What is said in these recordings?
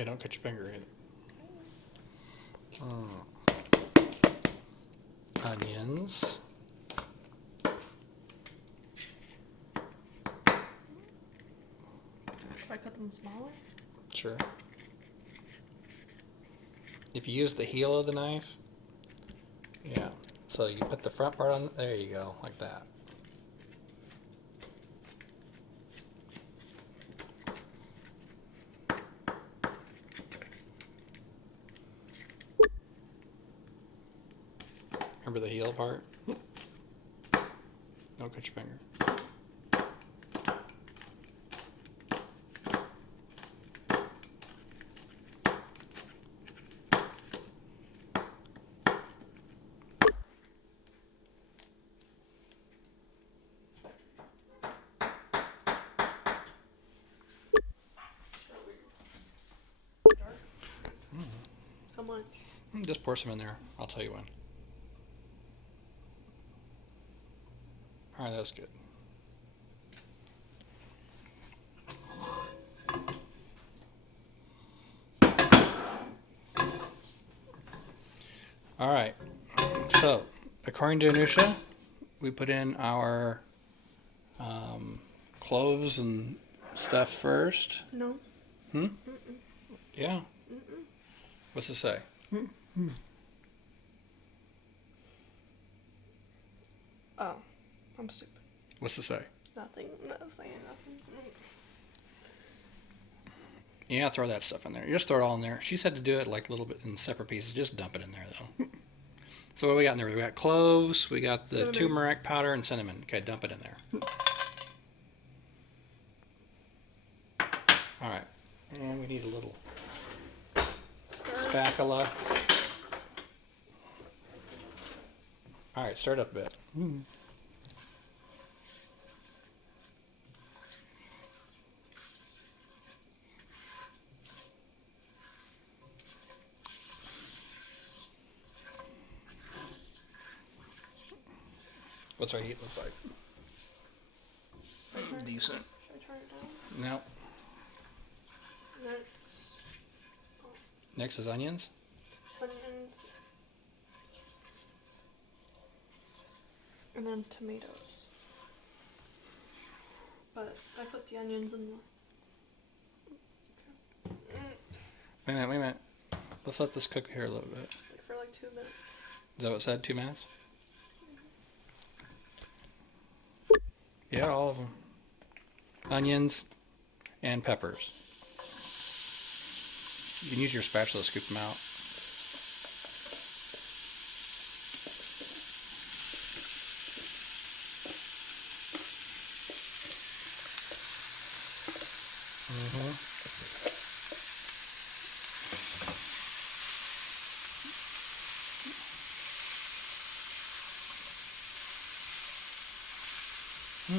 Yeah, don't cut your finger either. Onions. Should I cut them smaller? Sure. If you use the heel of the knife, yeah. So you put the front part on, there you go, like that. Remember the heel part? Don't cut your finger. Dark? How much? Just pour some in there. I'll tell you when. All right, that's good. All right. So, according to Anusha, we put in our cloves and stuff first. No. Yeah. What's it say? Oh, I'm stupid. What's it say? Nothing. Nothing. Yeah, throw that stuff in there. You just throw it all in there. She said to do it like a little bit in separate pieces. Just dump it in there, though. So what we got in there? We got cloves, we got the Cinnamon. turmeric powder, and cinnamon. Okay, dump it in there. All right. And we need a little spatula. All right, stir it up a bit. What's our heat look like? Decent. Should I turn it down? No. Next, Next is onions. onions. And then tomatoes. But I put the onions in the... Wait a minute. Let's let this cook here a little bit. for like 2 minutes. Is that what it said? 2 minutes? Yeah, all of them. Onions and peppers. You can use your spatula to scoop them out.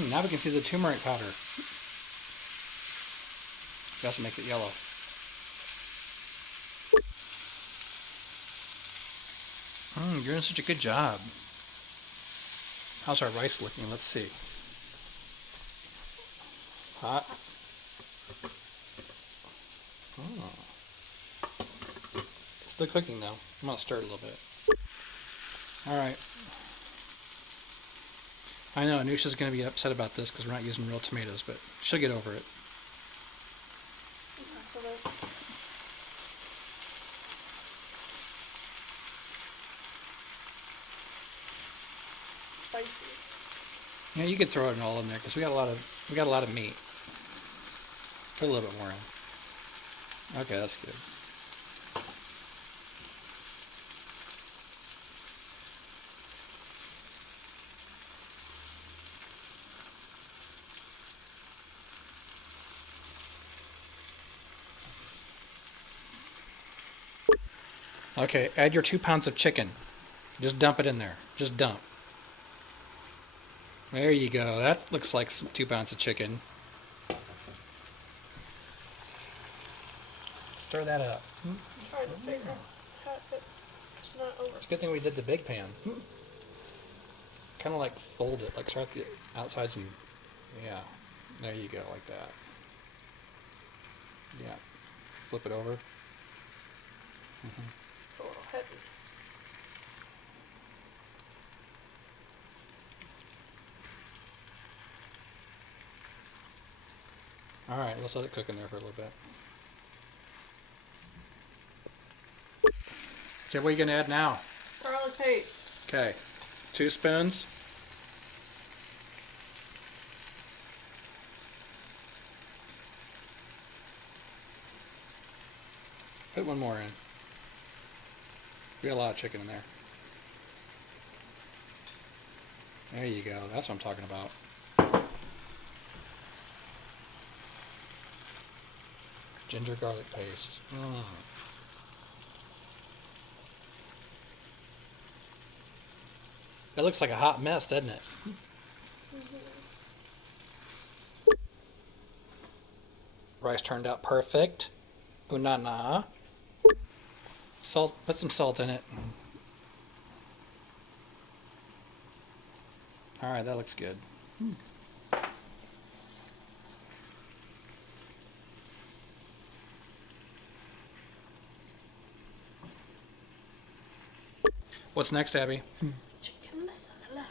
Now we can see the turmeric powder. That's what makes it yellow. You're doing such a good job. How's our rice looking? Let's see. Hot. Still cooking though. I'm gonna stir it a little bit. Alright. I know Anusha's going to be upset about this because we're not using real tomatoes, but she'll get over it. Spicy. Yeah, you could throw it all in there because we got a lot of meat. Put a little bit more in. Okay, that's good. Okay, add your 2 pounds of chicken. Just dump it in there. Just dump. There you go. That looks like some 2 pounds of chicken. Stir that up. I'm trying to figure out how it's not over. It's a good thing we did the big pan. Kind of like fold it, like start the outsides and yeah. There you go, like that. Yeah. Flip it over. It's a little heavy. All right, let's let it cook in there for a little bit. Okay, what are you gonna add now? Garlic paste. Okay, 2 spoons. Put one more in. We got a lot of chicken in there. There you go. That's what I'm talking about. Ginger garlic paste. It looks like a hot mess, doesn't it? Rice turned out perfect. Unana. Salt. Put some salt in it. All right, that looks good. What's next, Abby? Chicken masala.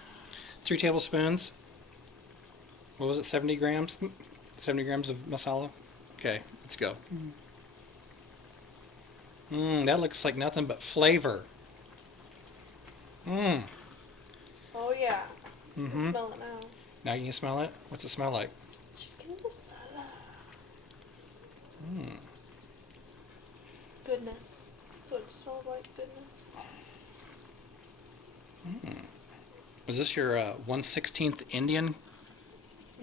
3 tablespoons. What was it? 70 grams? 70 grams of masala? Okay, let's go. That looks like nothing but flavor. Oh yeah. I Mm-hmm. can smell it now. Now you can smell it? What's it smell like? Chicken masala. Goodness. That's what it smells like. Goodness. Is this your 1/16th Indian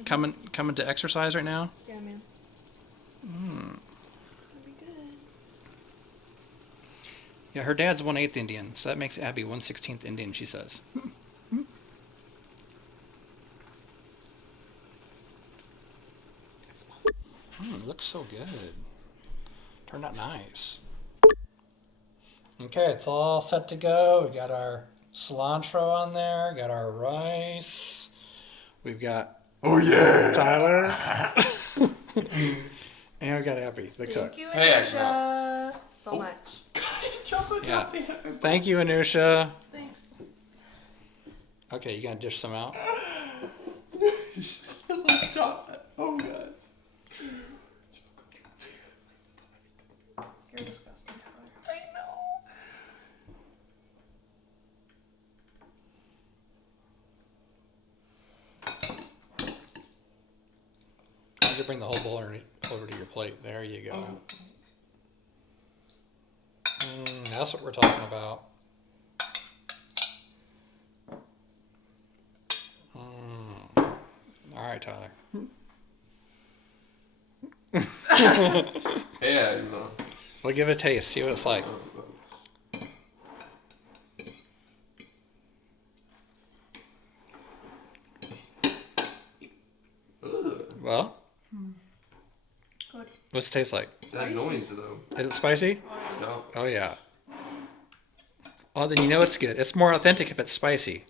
coming to exercise right now? Yeah, man. It's gonna be good. Yeah, her dad's 1/8 Indian, so that makes Abby 1/16th Indian, she says. It smells. It looks so good. Turned out nice. Okay, it's all set to go. We got our cilantro on there, got our rice. We've got Tyler. And we got Abby, the cook. Thank you, Hey, Anisha. So much. Chocolate Yeah. coffee. Thank you, Anusha. Thanks. Okay, you gonna dish some out? Oh god. You're disgusting, Tyler. I know. Why don't you bring the whole bowl over to your plate? There you go. That's what we're talking about. All right, Tyler. Yeah, you know. We'll give it a taste. See what it's like. Ugh. Well, Good. what's it taste like? That noise though. Is it spicy? No. Oh yeah. Oh, then you know it's good. It's more authentic if it's spicy.